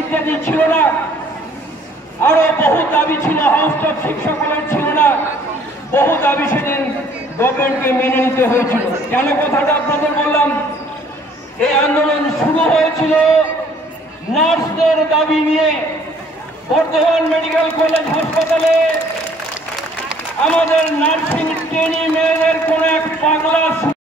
ইত্যাদি ছিল না, আরো বহু দাবি ছিল, হাউস অফ শিক্ষকদের ছিল না, বহু দাবি সেদিন গভর্নমেন্টকে মেনে নিতে হয়েছিল। কেন কথাটা আপনাদের বললাম? এই আন্দোলন শুরু হয়েছিল নার্সদের দাবি নিয়ে। বর্ধমান মেডিকেল কলেজ হাসপাতালে আমাদের নার্সিং ট্রেনিং এর